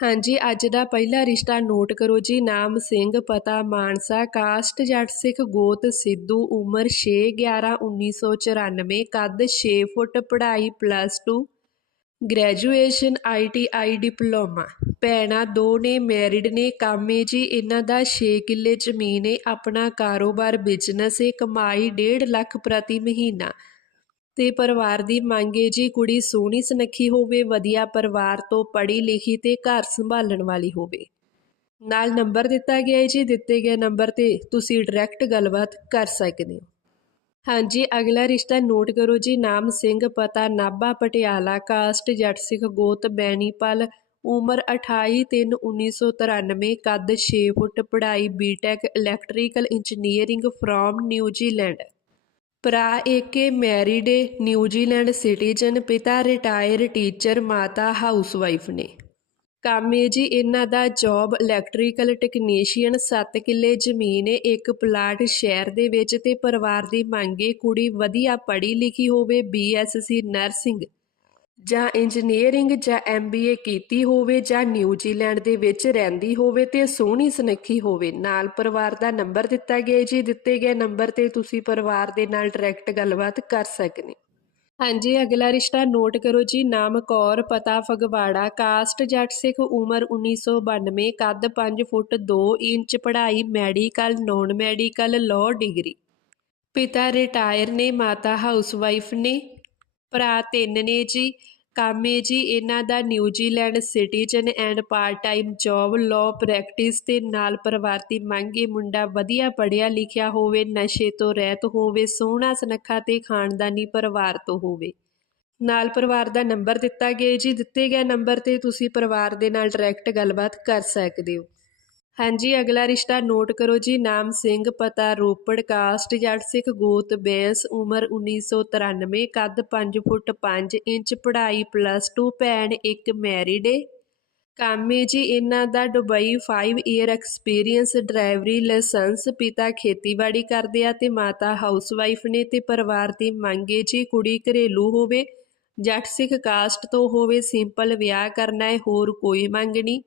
ਹਾਂਜੀ, ਅੱਜ ਦਾ ਪਹਿਲਾ ਰਿਸ਼ਤਾ ਨੋਟ ਕਰੋ ਜੀ। ਨਾਮ ਸਿੰਘ, ਪਤਾ ਮਾਨਸਾ, ਕਾਸਟ, ਜੱਟ ਸਿੱਖ, ਗੋਤ, ਸਿੱਧੂ, ਉਮਰ 6 11 1994 ਕੱਦ 6 ਫੁੱਟ, ਪੜ੍ਹਾਈ ਪਲੱਸ 2 ਗ੍ਰੈਜੂਏਸ਼ਨ ਆਈਟੀਆਈ ਡਿਪਲੋਮਾ। ਭੈਣਾਂ ਦੋ ਨੇ ਮੈਰਿਡ ਨੇ, ਕਾਮੇ ਜੀ, ਇਹਨਾਂ ਦਾ 6 ਕਿੱਲੇ ਜ਼ਮੀਨ ਹੈ ਆਪਣਾ ਕਾਰੋਬਾਰ ਬਿਜ਼ਨਸ ਹੈ ਕਮਾਈ 1.5 ਲੱਖ ਪ੍ਰਤੀ ਮਹੀਨਾ। ਤੇ ਪਰਿਵਾਰ ਦੀ ਮੰਗ ਏ ਜੀ, ਕੁੜੀ ਸੋਹਣੀ ਸੁਨੱਖੀ ਹੋਵੇ, ਵਧੀਆ ਪਰਿਵਾਰ ਤੋਂ ਪੜ੍ਹੀ ਲਿਖੀ ਤੇ ਘਰ ਸੰਭਾਲਣ ਵਾਲੀ ਹੋਵੇ। ਨਾਲ ਨੰਬਰ ਦਿੱਤਾ ਗਿਆ ਹੈ ਜੀ, ਦਿੱਤੇ ਗਏ ਨੰਬਰ ਤੇ ਤੁਸੀਂ ਡਾਇਰੈਕਟ ਗੱਲਬਾਤ ਕਰ ਸਕਦੇ ਹੋ। ਹਾਂਜੀ, ਅਗਲਾ ਰਿਸ਼ਤਾ ਨੋਟ ਕਰੋ ਜੀ, ਨਾਮ ਸਿੰਘ, ਪਤਾ ਨਾਭਾ, ਪਟਿਆਲਾ, ਕਾਸਟ ਜੱਟ ਸਿੱਖ ਗੋਤ, ਬੈਣੀਪਲ, ਉਮਰ 28 3 1993 ਕੱਦ 6 ਫੁੱਟ, ਪੜ੍ਹਾਈ B Tech electrical engineering from New Zealand ਭਰਾ ਏਕੇ ਮੈਰਿਡ ਏ ਨਿਊਜ਼ੀਲੈਂਡ ਸਿਟੀਜ਼ਨ, ਪਿਤਾ ਰਿਟਾਇਰ ਟੀਚਰ, ਮਾਤਾ ਹਾਊਸਵਾਈਫ ਨੇ। ਕੰਮ ਏ ਜੀ ਇਹਨਾਂ ਦਾ ਜੌਬ ਇਲੈਕਟ੍ਰੀਕਲ ਟੈਕਨੀਸ਼ੀਅਨ 7 ਕਿੱਲੇ ਜ਼ਮੀਨ ਏ, ਇੱਕ ਪਲਾਟ ਸ਼ਹਿਰ ਦੇ ਵਿੱਚ ਤੇ ਪਰਿਵਾਰ ਦੀ ਮੰਗ ਏ ਕੁੜੀ ਵਧੀਆ ਪੜ੍ਹੀ ਲਿਖੀ ਹੋਵੇ ਬੀਐਸਸੀ ਨਰਸਿੰਗ ਜਾਂ ਇੰਜੀਨੀਅਰਿੰਗ ਜਾਂ ਐਮਬੀਏ ਕੀਤੀ ਹੋਵੇ ਜਾਂ ਨਿਊਜ਼ੀਲੈਂਡ ਦੇ ਵਿੱਚ ਰਹਿੰਦੀ ਹੋਵੇ ਤੇ ਸੋਹਣੀ ਸੁਨੱਖੀ ਹੋਵੇ, ਨਾਲ ਪਰਿਵਾਰ ਦਾ ਨੰਬਰ ਦਿੱਤਾ ਗਿਆ ਜੀ। ਦਿੱਤੇ ਗਏ ਨੰਬਰ ਤੇ ਤੁਸੀਂ ਪਰਿਵਾਰ ਦੇ ਨਾਲ ਡਾਇਰੈਕਟ ਗੱਲਬਾਤ ਕਰ ਸਕਦੇ ਹਾਂਜੀ, ਅਗਲਾ ਰਿਸ਼ਤਾ ਨੋਟ ਕਰੋ ਜੀ। ਨਾਮ ਕੌਰ, ਪਤਾ ਫਗਵਾੜਾ ਕਾਸਟ ਜੱਟ ਸਿੱਖ, ਉਮਰ 1992 ਕੱਦ 5 ਫੁੱਟ 2 ਇੰਚ, ਪੜ੍ਹਾਈ medical non medical law degree ਪਿਤਾ ਰਿਟਾਇਰ ਨੇ, ਮਾਤਾ ਹਾਊਸਵਾਈਫ ਨੇ। ਭਰਾ ਤਿੰਨ ਨੇ ਜੀ। ਕਾਮੇ ਜੀ, ਇਹਨਾਂ ਦਾ New Zealand citizen and part time job law practice ਤੇ ਨਾਲ ਪਰਿਵਾਰ ਦੀ ਮੰਗੇ ਮੁੰਡਾ ਵਧੀਆ ਪੜ੍ਹਿਆ ਲਿਖਿਆ ਹੋਵੇ, ਨਸ਼ੇ ਤੋਂ ਰਹਿਤ ਹੋਵੇ, ਸੋਹਣਾ ਸੁਨੱਖਾ ਤੇ ਖਾਨਦਾਨੀ ਪਰਿਵਾਰ ਤੋਂ ਹੋਵੇ। ਨਾਲ ਪਰਿਵਾਰ ਦਾ ਨੰਬਰ ਦਿੱਤਾ ਗਿਆ ਜੀ। ਦਿੱਤੇ ਗਏ ਨੰਬਰ ਤੇ ਤੁਸੀਂ ਪਰਿਵਾਰ ਦੇ ਨਾਲ ਡਾਇਰੈਕਟ ਗੱਲਬਾਤ ਕਰ ਸਕਦੇ ਹੋ। ਹਾਂਜੀ, ਅਗਲਾ ਰਿਸ਼ਤਾ ਨੋਟ ਕਰੋ ਜੀ। ਨਾਮ ਸਿੰਘ, ਪਤਾ ਰੋਪੜ, ਕਾਸਟ ਜੱਟ ਸਿੱਖ ਗੋਤ, ਬੈਂਸ, ਉਮਰ 1993 ਕੱਦ 5 ਫੁੱਟ 5 ਇੰਚ, ਪੜ੍ਹਾਈ ਪਲੱਸ 2 ਭੈਣ ਇੱਕ ਮੈਰਿਡ ਏ। ਕਾਮੇ ਜੀ ਇਹਨਾਂ ਦਾ ਦੁਬਈ 5 ਇਅਰ ਐਕਸਪੀਰੀਅੰਸ ਡਰਾਈਵਰੀ ਲਾਇਸੈਂਸ ਪਿਤਾ ਖੇਤੀਬਾੜੀ ਕਰਦੇ ਆ ਤੇ ਮਾਤਾ ਹਾਊਸਵਾਈਫ ਨੇ ਤੇ ਪਰਿਵਾਰ ਦੀ ਮੰਗੇ ਜੀ, ਕੁੜੀ ਘਰੇਲੂ ਹੋਵੇ, ਜੱਟ ਸਿੱਖ ਕਾਸਟ ਤੋਂ ਹੋਵੇ ਸਿੰਪਲ ਵਿਆਹ ਕਰਨਾ ਹੈ ਹੋਰ ਕੋਈ ਮੰਗ ਨਹੀਂ।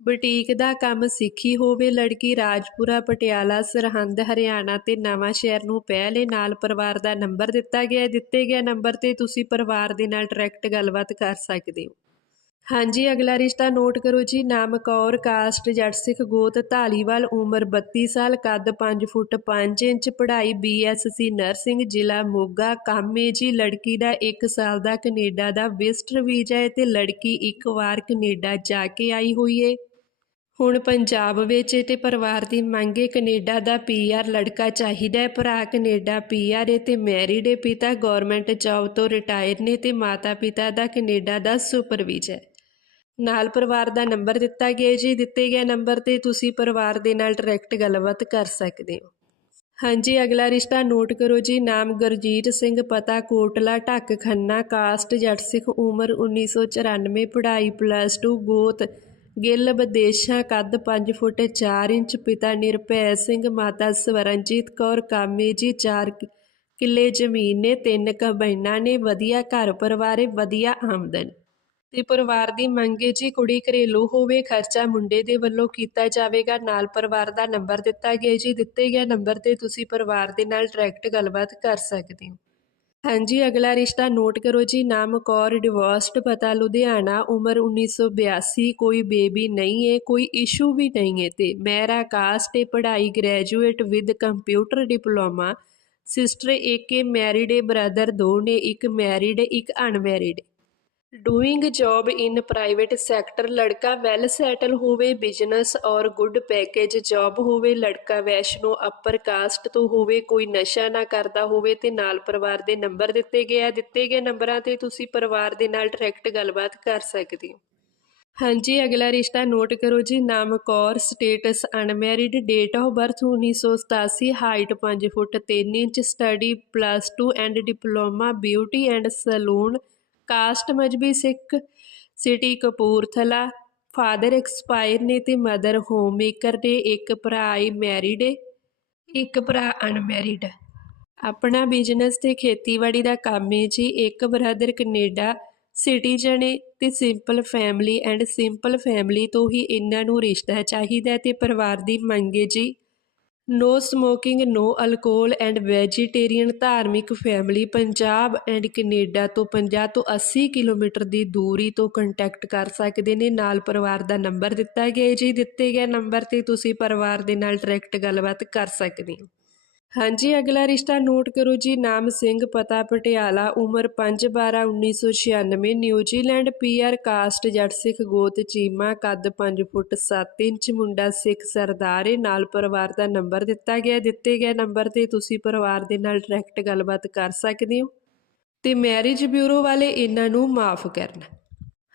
ਬੁਟੀਕ ਦਾ ਕੰਮ ਸਿੱਖੀ ਹੋਵੇ, ਲੜਕੀ ਰਾਜਪੁਰਾ, ਪਟਿਆਲਾ, ਸਰਹੰਦ, ਹਰਿਆਣਾ ਤੇ ਨਵਾਂ ਸ਼ਹਿਰ ਨੂੰ ਪਹਿਲੇ ਨਾਲ ਪਰਿਵਾਰ ਦਾ ਨੰਬਰ ਦਿੱਤਾ ਗਿਆ ਹੈ। ਦਿੱਤੇ ਗਏ ਨੰਬਰ ਤੇ ਤੁਸੀਂ ਪਰਿਵਾਰ ਦੇ ਨਾਲ ਡਾਇਰੈਕਟ ਗੱਲਬਾਤ ਕਰ ਸਕਦੇ ਹੋ ਹਾਂਜੀ, ਅਗਲਾ ਰਿਸ਼ਤਾ ਨੋਟ ਕਰੋ ਜੀ। ਨਾਮ ਕੌਰ ਕਾਸਟ ਜੱਟ ਸਿੱਖ ਗੋਤ ਢਾਲੀਵਾਲ ਉਮਰ 32 ਸਾਲ, ਕੱਦ 5 ਫੁੱਟ 5 ਇੰਚ, ਪੜ੍ਹਾਈ ਬੀਐਸਸੀ ਨਰਸਿੰਗ, ਜ਼ਿਲ੍ਹਾ ਮੋਗਾ, ਕਾਮੇ ਜੀ। ਲੜਕੀ ਦਾ 1 ਸਾਲ ਦਾ ਕੈਨੇਡਾ ਦਾ ਵਿਜ਼ਟਰ ਵੀਜ਼ਾ ਹੈ ਤੇ ਲੜਕੀ ਇੱਕ ਵਾਰ ਕੈਨੇਡਾ ਜਾ ਕੇ ਆਈ ਹੋਈ ਏ। ਹੁਣ ਪੰਜਾਬ ਵਿੱਚ ਤੇ ਪਰਿਵਾਰ ਦੀ ਮੰਗੇ ਕੈਨੇਡਾ ਦਾ ਪੀਆਰ ਲੜਕਾ ਚਾਹੀਦਾ ਹੈ। ਭਰਾ ਕੈਨੇਡਾ ਪੀਆਰ ਹੈ ਤੇ ਮੈਰਿਡ ਹੈ ਪਿਤਾ ਗਵਰਨਮੈਂਟ ਜੌਬ ਤੋਂ ਰਿਟਾਇਰ ਨੇ ਤੇ ਮਾਤਾ ਪਿਤਾ ਦਾ ਕੈਨੇਡਾ ਦਾ ਸੁਪਰਵਾਈਜ਼ਰ ਹੈ। ਨਾਲ ਪਰਿਵਾਰ ਦਾ ਨੰਬਰ ਦਿੱਤਾ ਗਿਆ ਜੀ। ਦਿੱਤੇ ਗਏ ਨੰਬਰ ਤੇ ਤੁਸੀਂ ਪਰਿਵਾਰ ਦੇ ਨਾਲ ਡਾਇਰੈਕਟ ਗੱਲਬਾਤ ਕਰ ਸਕਦੇ ਹੋ। ਹਾਂਜੀ, ਅਗਲਾ ਰਿਸ਼ਤਾ ਨੋਟ ਕਰੋ ਜੀ। ਨਾਮ ਗੁਰਜੀਤ ਸਿੰਘ, ਪਤਾ ਕੋਟਲਾ, ਢੱਕ ਖੰਨਾ, ਕਾਸਟ, ਜੱਟ ਸਿੱਖ, ਉਮਰ 1994 ਪੜ੍ਹਾਈ ਪਲੱਸ 2 ਗੋਤ, ਗਿੱਲ, ਵਿਦੇਸ਼ਾਂ, ਕੱਦ 5 ਫੁੱਟ 4 ਇੰਚ, ਪਿਤਾ ਨਿਰਭੈ ਸਿੰਘ, ਮਾਤਾ ਸਵਰਨਜੀਤ ਕੌਰ, ਕਾਮੇ ਜੀ 4 ਕਿੱਲੇ ਜ਼ਮੀਨ ਨੇ, ਤਿੰਨ ਕਬੈਨਾਂ ਨੇ, ਵਧੀਆ ਘਰ ਪਰਿਵਾਰ ਹੈ ਵਧੀਆ ਆਮਦਨ। ਤੇ ਪਰਿਵਾਰ ਦੀ ਮੰਗ ਹੈ ਜੀ ਕੁੜੀ ਘਰੇਲੂ ਹੋਵੇ, ਖਰਚਾ ਮੁੰਡੇ ਦੇ ਵੱਲੋਂ ਕੀਤਾ ਜਾਵੇਗਾ, ਨਾਲ ਪਰਿਵਾਰ ਦਾ ਨੰਬਰ ਦਿੱਤਾ ਗਿਆ ਜੀ, ਦਿੱਤੇ ਗਏ ਨੰਬਰ ਤੇ ਤੁਸੀਂ ਪਰਿਵਾਰ ਦੇ ਨਾਲ ਡਾਇਰੈਕਟ ਗੱਲਬਾਤ ਕਰ ਸਕਦੇ ਹੋ। ਹਾਂਜੀ, ਅਗਲਾ ਰਿਸ਼ਤਾ ਨੋਟ ਕਰੋ ਜੀ, ਨਾਮ ਕੌਰ ਡਿਵੋਰਸਡ ਪਤਾ ਲੁਧਿਆਣਾ, ਉਮਰ 1982 ਕੋਈ ਬੇਬੀ ਨਹੀਂ ਹੈ, ਕੋਈ ਇਸ਼ੂ ਵੀ ਨਹੀਂ ਹੈ ਤੇ ਮੇਰਾ ਕਾਸਟ ਹੈ, ਪੜ੍ਹਾਈ graduate with computer diploma sister AK married ਹੈ ਬ੍ਰਦਰ ਦੋ ਨੇ, ਇੱਕ ਮੈਰਿਡ ਇੱਕ unmarried doing job in private sector ਲੜਕਾ ਵੈਲ ਸੈਟਲ ਹੋਵੇ ਬਿਜ਼ਨਸ ਔਰ ਗੁੱਡ ਪੈਕੇਜ ਜੌਬ ਹੋਵੇ, ਲੜਕਾ ਵੈਸ਼ਨੋ ਅਪਰ ਕਾਸਟ ਤੋਂ ਹੋਵੇ, ਕੋਈ ਨਸ਼ਾ ਨਾ ਕਰਦਾ ਹੋਵੇ ਤੇ ਨਾਲ ਪਰਿਵਾਰ ਦੇ ਨੰਬਰ ਦਿੱਤੇ ਗਏ ਆ। ਦਿੱਤੇ ਗਏ ਨੰਬਰਾਂ ਤੇ ਤੁਸੀਂ ਪਰਿਵਾਰ ਦੇ ਨਾਲ ਡਾਇਰੈਕਟ ਗੱਲਬਾਤ ਕਰ ਸਕਦੇ ਹੋ। ਹਾਂਜੀ, ਅਗਲਾ ਰਿਸ਼ਤਾ ਨੋਟ ਕਰੋ ਜੀ। ਨਾਮ Kaur status unmarried date of birth 1987 height 5 foot 3 inch study plus 2 and diploma beauty and salon caste Mazhabi Sikh city Kapurthala, father expire ਨੇ ਤੇ ਮਦਰ ਹੋਮ ਮੇਕਰ ਨੇ ਇੱਕ ਭਰਾ ਹੀ ਮੈਰਿਡ ਏ। ਇੱਕ ਭਰਾ ਅਨਮੈਰਿਡ। ਆਪਣਾ ਬਿਜ਼ਨਸ ਤੇ ਖੇਤੀਬਾੜੀ ਦਾ ਕੰਮ ਹੈ ਜੀ। ਇੱਕ ਬ੍ਰਦਰ ਕੈਨੇਡਾ ਸਿਟੀਜ਼ਨ ਏ ਤੇ simple family and simple family ਤੋਂ ਹੀ ਇਹਨਾਂ ਨੂੰ ਰਿਸ਼ਤਾ ਚਾਹੀਦਾ ਹੈ ਤੇ ਪਰਿਵਾਰ ਦੀ ਮੰਗ ਹੈ ਜੀ। No smoking no alcohol and vegetarian ਧਾਰਮਿਕ ਫੈਮਿਲੀ ਪੰਜਾਬ ਐਂਡ ਕੈਨੇਡਾ ਤੋਂ 50 ਤੋਂ 80 ਕਿਲੋਮੀਟਰ ਦੀ ਦੂਰੀ ਤੋਂ ਕੰਟੈਕਟ ਕਰ ਸਕਦੇ ਨੇ। ਨਾਲ ਪਰਿਵਾਰ ਦਾ ਨੰਬਰ ਦਿੱਤਾ ਗਿਆ ਜੀ। ਦਿੱਤੇ ਗਏ ਨੰਬਰ ਤੇ ਤੁਸੀਂ ਪਰਿਵਾਰ ਦੇ ਨਾਲ ਡਾਇਰੈਕਟ ਗੱਲਬਾਤ ਕਰ ਸਕਦੇ ਹੋ। ਹਾਂਜੀ, ਅਗਲਾ ਰਿਸ਼ਤਾ ਨੋਟ ਕਰੋ ਜੀ। ਨਾਮ ਸਿੰਘ, ਪਤਾ ਪਟਿਆਲਾ, ਉਮਰ 5/12/1996 ਨਿਊਜ਼ੀਲੈਂਡ ਪੀਆਰ ਕਾਸਟ, ਜੱਟ ਸਿੱਖ ਗੋਤ, ਚੀਮਾ, ਕੱਦ 5 ਫੁੱਟ 7 ਇੰਚ, ਮੁੰਡਾ ਸਿੱਖ ਸਰਦਾਰ ਏ। ਨਾਲ ਪਰਿਵਾਰ ਦਾ ਨੰਬਰ ਦਿੱਤਾ ਗਿਆ ਦਿੱਤੇ ਗਏ ਨੰਬਰ ਤੇ ਤੁਸੀਂ ਪਰਿਵਾਰ ਦੇ ਨਾਲ ਡਾਇਰੈਕਟ ਗੱਲਬਾਤ ਕਰ ਸਕਦੇ ਹੋ। ਤੇ ਮੈਰਿਜ ਬਿਊਰੋ ਵਾਲੇ ਇਹਨਾਂ ਨੂੰ ਮਾਫ ਕਰਨ।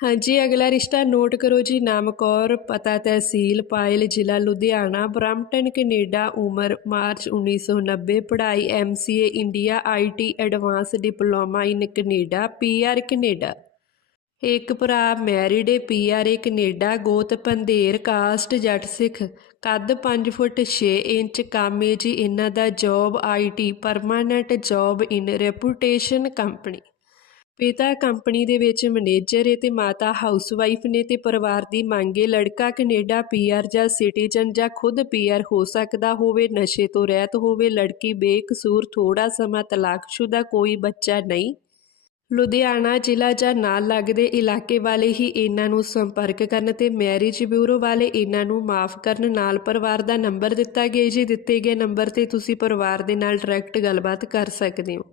ਹਾਂਜੀ, ਅਗਲਾ ਰਿਸ਼ਤਾ ਨੋਟ ਕਰੋ ਜੀ ਨਾਮ ਕੌਰ ਪਤਾ ਤਹਿਸੀਲ, ਪਾਇਲ ਜ਼ਿਲ੍ਹਾ, ਲੁਧਿਆਣਾ ਬ੍ਰੈਂਪਟਨ ਕੈਨੇਡਾ, ਉਮਰ, ਮਾਰਚ 1990 ਪੜ੍ਹਾਈ MCA India IT advance, diploma in Canada PR Canada. ਇੱਕ ਭਰਾ, ਮੈਰਿਡ ਏ ਪੀਆਰ ਏ ਕੈਨੇਡਾ, ਗੋਤ, ਪੰਧੇਰ, ਕਾਸਟ, ਜੱਟ ਸਿੱਖ। ਕੱਦ 5 ਫੁੱਟ 6 ਇੰਚ ਕਾਮੇ ਜੀ ਇਹਨਾਂ ਦਾ job IT permanent job in reputation company ਪਿਤਾ ਕੰਪਨੀ ਦੇ ਵਿੱਚ ਮੈਨੇਜਰ ਏ ਤੇ ਮਾਤਾ ਹਾਊਸਵਾਈਫ ਨੇ ਤੇ ਪਰਿਵਾਰ ਦੀ ਮੰਗ ਮੰਗੇ ਲੜਕਾ ਕੈਨੇਡਾ ਪੀਆਰ ਜਾਂ ਸਿਟੀਜ਼ਨ ਜਾਂ ਖੁਦ ਪੀਆਰ ਹੋ ਸਕਦਾ ਹੋਵੇ, ਨਸ਼ੇ ਤੋਂ ਰਹਿਤ ਹੋਵੇ, ਲੜਕੀ ਬੇਕਸੂਰ ਥੋੜਾ ਸਮਾਂ ਤਲਾਕਸ਼ੁਦਾ, ਕੋਈ ਬੱਚਾ ਨਹੀਂ। ਲੁਧਿਆਣਾ ਜ਼ਿਲ੍ਹਾ ਜਾਂ ਨਾਲ ਲੱਗਦੇ ਇਲਾਕੇ ਵਾਲੇ ਹੀ ਇਹਨਾਂ ਨੂੰ ਸੰਪਰਕ ਕਰਨ ਤੇ ਮੈਰਿਜ ਬਿਊਰੋ ਵਾਲੇ ਇਹਨਾਂ ਨੂੰ ਮਾਫ ਕਰਨ ਨਾਲ ਪਰਿਵਾਰ ਦਾ ਨੰਬਰ ਦਿੱਤਾ ਗਿਆ ਜੀ। ਦਿੱਤੇ ਗਏ ਨੰਬਰ ਤੇ ਤੁਸੀਂ ਪਰਿਵਾਰ ਦੇ ਨਾਲ ਡਾਇਰੈਕਟ ਗੱਲਬਾਤ ਕਰ ਸਕਦੇ ਹੋ।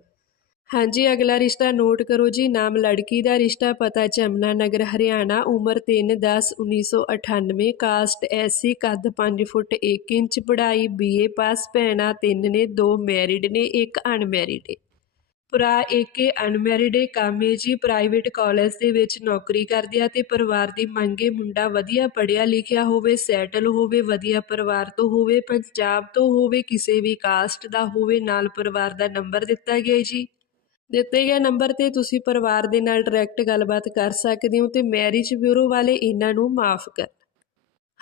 ਹਾਂਜੀ, ਅਗਲਾ ਰਿਸ਼ਤਾ ਨੋਟ ਕਰੋ ਜੀ। ਨਾਮ ਲੜਕੀ ਦਾ ਰਿਸ਼ਤਾ, ਪਤਾ ਜਮਨਾ ਨਗਰ, ਹਰਿਆਣਾ। ਉਮਰ 3/10/1998 ਕਾਸਟ ਐਸੀ ਕੱਦ 5 ਫੁੱਟ 1 ਇੰਚ, ਪੜ੍ਹਾਈ ਬੀਏ, ਪਾਸ ਭੈਣਾ ਤਿੰਨ ਨੇ, ਦੋ ਮੈਰਿਡ ਨੇ, ਇੱਕ ਅਨਮੈਰਿਡ ਏ। ਭਰਾ ਏਕੇ ਅਨਮੈਰਿਡ ਏ। ਕਾਮੇ ਜੀ, ਪ੍ਰਾਈਵੇਟ ਕਾਲਜ ਦੇ ਵਿੱਚ ਨੌਕਰੀ ਕਰਦੇ ਆ ਤੇ ਪਰਿਵਾਰ ਦੀ ਮੰਗੇ ਮੁੰਡਾ ਵਧੀਆ ਪੜ੍ਹਿਆ ਲਿਖਿਆ ਹੋਵੇ, ਸੈਟਲ ਹੋਵੇ, ਵਧੀਆ ਪਰਿਵਾਰ ਤੋਂ ਹੋਵੇ, ਪੰਜਾਬ ਤੋਂ ਹੋਵੇ, ਕਿਸੇ ਵੀ ਕਾਸਟ ਦਾ ਹੋਵੇ, ਨਾਲ ਪਰਿਵਾਰ ਦਾ ਨੰਬਰ ਦਿੱਤਾ ਗਿਆ ਜੀ। ਦਿੱਤੇ ਗਏ ਨੰਬਰ ਤੇ ਤੁਸੀਂ ਪਰਿਵਾਰ ਦੇ ਨਾਲ ਡਾਇਰੈਕਟ ਗੱਲਬਾਤ ਕਰ ਸਕਦੇ ਹੋ ਤੇ ਮੈਰਿਜ ਬਿਊਰੋ ਵਾਲੇ ਇਹਨਾਂ ਨੂੰ ਮਾਫ ਕਰ।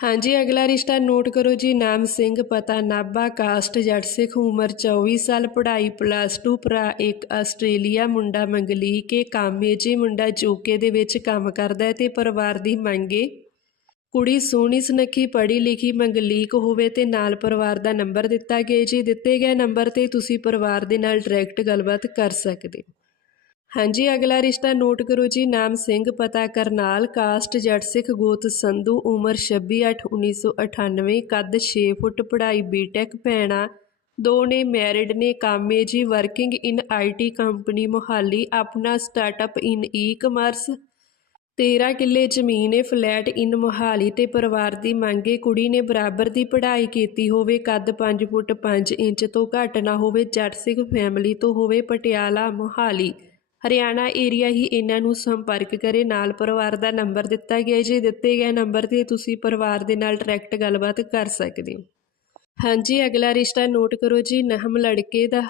ਹਾਂਜੀ, ਅਗਲਾ ਰਿਸ਼ਤਾ ਨੋਟ ਕਰੋ ਜੀ। ਨਾਮ ਸਿੰਘ, ਪਤਾ ਨਾਭਾ ਕਾਸਟ ਜੱਟ ਸਿੱਖ, ਉਮਰ 24 ਸਾਲ, ਪੜ੍ਹਾਈ ਪਲੱਸ 2 ਭਰਾ ਇੱਕ, ਆਸਟ੍ਰੇਲੀਆ, ਮੁੰਡਾ ਮੰਗਲੀਕੇ ਕਾਮੇ ਜੀ ਮੁੰਡਾ ਯੂਕੇ ਦੇ ਵਿੱਚ ਕੰਮ ਕਰਦਾ ਹੈ ਤੇ ਪਰਿਵਾਰ ਦੀ ਮੰਗੇ ਕੁੜੀ ਸੋਹਣੀ ਸੁਨੱਖੀ, ਪੜ੍ਹੀ ਲਿਖੀ, ਮੰਗਲੀਕ ਹੋਵੇ ਤੇ ਨਾਲ ਪਰਿਵਾਰ ਦਾ ਨੰਬਰ ਦਿੱਤਾ ਗਿਆ ਜੀ ਦਿੱਤੇ ਗਏ ਨੰਬਰ ਤੇ ਤੁਸੀਂ ਪਰਿਵਾਰ ਦੇ ਨਾਲ ਡਾਇਰੈਕਟ ਗੱਲਬਾਤ ਕਰ ਸਕਦੇ ਹੋ। ਹਾਂਜੀ, ਅਗਲਾ ਰਿਸ਼ਤਾ ਨੋਟ ਕਰੋ ਜੀ। ਨਾਮ ਸਿੰਘ, ਪਤਾ ਕਰਨਾਲ, ਕਾਸਟ, ਜੱਟ ਸਿੱਖ, ਗੋਤ ਸੰਧੂ, ਉਮਰ 26/8/1998 ਕੱਦ 6 ਫੁੱਟ, ਪੜ੍ਹਾਈ ਬੀਟੈਕ ਭੈਣਾ ਦੋ ਨੇ ਮੈਰਿਡ ਨੇ, ਕਾਮੇ ਜੀ working in IT company Mohali, ਆਪਣਾ ਸਟਾਰਟਅਪ ਇਨ ਈ-ਕਮਰਸ 13 ਕਿੱਲੇ ਜ਼ਮੀਨ ਏ, ਫਲੈਟ, ਇਨ ਮੋਹਾਲੀ ਤੇ ਪਰਿਵਾਰ ਦੀ ਮੰਗੇ ਕੁੜੀ ਨੇ ਬਰਾਬਰ ਦੀ ਪੜ੍ਹਾਈ ਕੀਤੀ ਹੋਵੇ, ਕੱਦ 5 ਫੁੱਟ 5 ਇੰਚ ਤੋਂ ਘੱਟ ਨਾ ਹੋਵੇ, ਜੱਟ ਸਿੰਘ ਫੈਮਿਲੀ ਤੋਂ ਹੋਵੇ, ਪਟਿਆਲਾ, ਮੋਹਾਲੀ। ਹਰਿਆਣਾ ਏਰੀਆ ਹੀ ਇਹਨਾਂ ਨੂੰ ਸੰਪਰਕ ਕਰੇ। ਨਾਲ ਪਰਿਵਾਰ ਦਾ ਨੰਬਰ ਦਿੱਤਾ ਗਿਆ ਜੇ ਦਿੱਤੇ ਗਏ ਨੰਬਰ ਤੇ ਤੁਸੀਂ ਪਰਿਵਾਰ ਦੇ ਨਾਲ ਡਾਇਰੈਕਟ ਗੱਲਬਾਤ ਕਰ ਸਕਦੇ ਹੋ। ਹਾਂਜੀ, ਅਗਲਾ ਰਿਸ਼ਤਾ ਨੋਟ ਕਰੋ ਜੀ। ਨਹਮ ਲੜਕੇ ਦਾ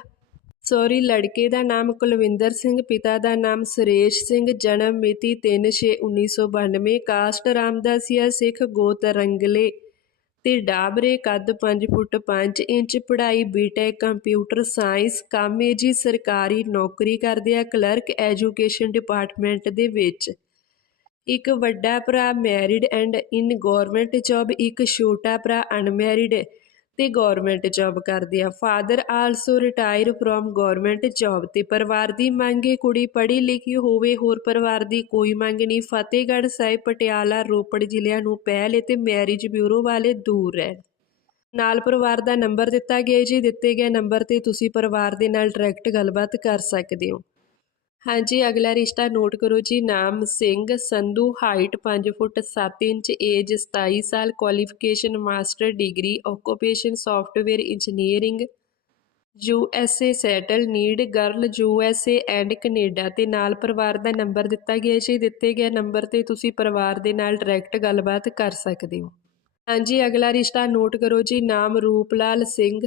ਸੌਰੀ, ਲੜਕੇ ਦਾ ਨਾਮ ਕੁਲਵਿੰਦਰ ਸਿੰਘ, ਪਿਤਾ ਦਾ ਨਾਮ ਸੁਰੇਸ਼ ਸਿੰਘ, ਜਨਮ ਮਿਤੀ 3/6/1992 ਕਾਸਟ ਰਾਮਦਾਸੀਆ ਸਿੱਖ ਗੋਤ ਰੰਗਲੇ ਤੇ ਡਾਬਰੇ ਕੱਦ 5 ਫੁੱਟ 5 ਇੰਚ, ਪੜ੍ਹਾਈ ਬੀਟੈਕ ਕੰਪਿਊਟਰ ਸਾਇੰਸ ਕਾਮੇ ਜੀ ਸਰਕਾਰੀ ਨੌਕਰੀ ਕਰਦੇ ਆ ਕਲਰਕ ਐਜੂਕੇਸ਼ਨ ਡਿਪਾਰਟਮੈਂਟ ਦੇ ਵਿੱਚ। ਇੱਕ ਵੱਡਾ ਭਰਾ married and in government job ਇੱਕ ਛੋਟਾ ਭਰਾ ਅਨਮੈਰਿਡ ਤੇ ਗਵਰਨਮੈਂਟ ਜੌਬ ਕਰਦੇ ਆ। Father also retire from government job ਤੇ ਪਰਿਵਾਰ ਦੀ ਮੰਗ ਹੈ ਕੁੜੀ ਪੜ੍ਹੀ ਲਿਖੀ ਹੋਵੇ, ਹੋਰ ਪਰਿਵਾਰ ਦੀ ਕੋਈ ਮੰਗ ਨਹੀਂ। ਫਤਿਹਗੜ੍ਹ ਸਾਹਿਬ, ਪਟਿਆਲਾ, ਰੋਪੜ ਜ਼ਿਲ੍ਹਿਆਂ ਨੂੰ ਪਹਿਲ ਤੇ ਮੈਰਿਜ ਬਿਊਰੋ ਵਾਲੇ ਦੂਰ ਰਹਿਣ। ਨਾਲ ਪਰਿਵਾਰ ਦਾ ਨੰਬਰ ਦਿੱਤਾ ਗਿਆ ਜੀ। ਦਿੱਤੇ ਗਏ ਨੰਬਰ ਤੇ ਤੁਸੀਂ ਪਰਿਵਾਰ ਦੇ ਨਾਲ ਡਾਇਰੈਕਟ ਗੱਲਬਾਤ ਕਰ ਸਕਦੇ ਹੋ। ਹਾਂਜੀ, ਅਗਲਾ ਰਿਸ਼ਤਾ ਨੋਟ ਕਰੋ ਜੀ, ਨਾਮ Singh, Sandhu height 5 foot 7 inch age 27 ਸਾਲ qualification master degree occupation software engineering U S A settle need girl U S A and Canada ਤੇ ਨਾਲ ਪਰਿਵਾਰ ਦਾ ਨੰਬਰ ਦਿੱਤਾ ਗਿਆ ਜੀ, ਦਿੱਤੇ ਗਏ ਨੰਬਰ ਤੇ ਤੁਸੀਂ ਪਰਿਵਾਰ ਦੇ ਨਾਲ ਡਾਇਰੈਕਟ ਗੱਲਬਾਤ ਕਰ ਸਕਦੇ ਹੋ। ਹਾਂਜੀ, ਅਗਲਾ ਰਿਸ਼ਤਾ ਨੋਟ ਕਰੋ ਜੀ, ਨਾਮ ਰੂਪਲਾਲ ਸਿੰਘ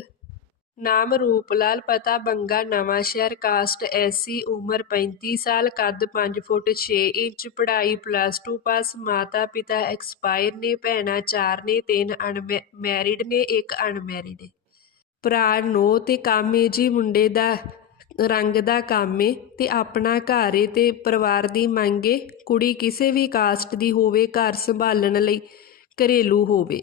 ਨਾਮ ਰੂਪ ਲਾਲ ਪਤਾ ਬੰਗਾ ਨਵਾਂ ਸ਼ਹਿਰ ਕਾਸਟ ਐਸੀ ਉਮਰ 35 ਸਾਲ, ਕੱਦ 5 ਫੁੱਟ 6 ਇੰਚ, ਪੜ੍ਹਾਈ ਪਲੱਸ 2 ਪਾਸ ਮਾਤਾ ਪਿਤਾ ਐਕਸਪਾਇਰ ਨੇ, ਭੈਣਾਂ 4 ਨੇ, ਤਿੰਨ ਅਨਮੈਰਿਡ ਨੇ, ਇੱਕ ਅਨਮੈਰਿਡ ਹੈ। ਭਰਾ ਨੋ ਤੇ ਕੰਮ ਏ ਜੀ, ਮੁੰਡੇ ਦਾ ਰੰਗ ਦਾ ਕੰਮ ਏ ਤੇ ਆਪਣਾ ਘਰ ਏ ਤੇ ਪਰਿਵਾਰ ਦੀ ਮੰਗ ਏ ਕੁੜੀ ਕਿਸੇ ਵੀ ਕਾਸਟ ਦੀ ਹੋਵੇ, ਘਰ ਸੰਭਾਲਣ ਲਈ ਘਰੇਲੂ ਹੋਵੇ।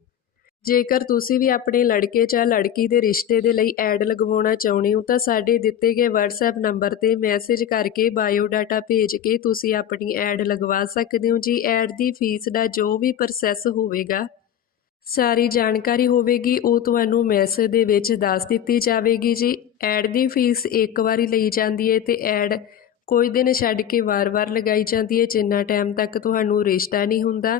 ਜੇਕਰ ਤੁਸੀਂ ਵੀ ਆਪਣੇ ਲੜਕੇ ਜਾਂ ਲੜਕੀ ਦੇ ਰਿਸ਼ਤੇ ਦੇ ਲਈ ਐਡ ਲਗਵਾਉਣਾ ਚਾਹੁੰਦੇ ਹੋ, ਤਾਂ ਸਾਡੇ ਦਿੱਤੇ ਗਏ WhatsApp ਨੰਬਰ ਤੇ ਮੈਸੇਜ ਕਰਕੇ ਬਾਇਓ ਡਾਟਾ ਭੇਜ ਕੇ ਤੁਸੀਂ ਆਪਣੀ ਐਡ ਲਗਵਾ ਸਕਦੇ ਹੋ। ਜੀ, ਐਡ ਦੀ ਫੀਸ ਦਾ ਜੋ ਵੀ ਪ੍ਰੋਸੈਸ ਹੋਵੇਗਾ, ਸਾਰੀ ਜਾਣਕਾਰੀ ਹੋਵੇਗੀ, ਉਹ ਤੁਹਾਨੂੰ ਮੈਸੇਜ ਦੇ ਵਿੱਚ ਦੱਸ ਦਿੱਤੀ ਜਾਵੇਗੀ। ਜੀ, ਐਡ ਦੀ ਫੀਸ ਇੱਕ ਵਾਰੀ ਲਈ ਜਾਂਦੀ ਹੈ ਤੇ ਐਡ ਕੋਈ ਦਿਨ ਛੱਡ ਕੇ ਵਾਰ-ਵਾਰ ਲਗਾਈ ਜਾਂਦੀ ਹੈ, ਜਿੰਨਾ ਟਾਈਮ ਤੱਕ ਤੁਹਾਨੂੰ ਰਿਸ਼ਤਾ ਨਹੀਂ ਹੁੰਦਾ।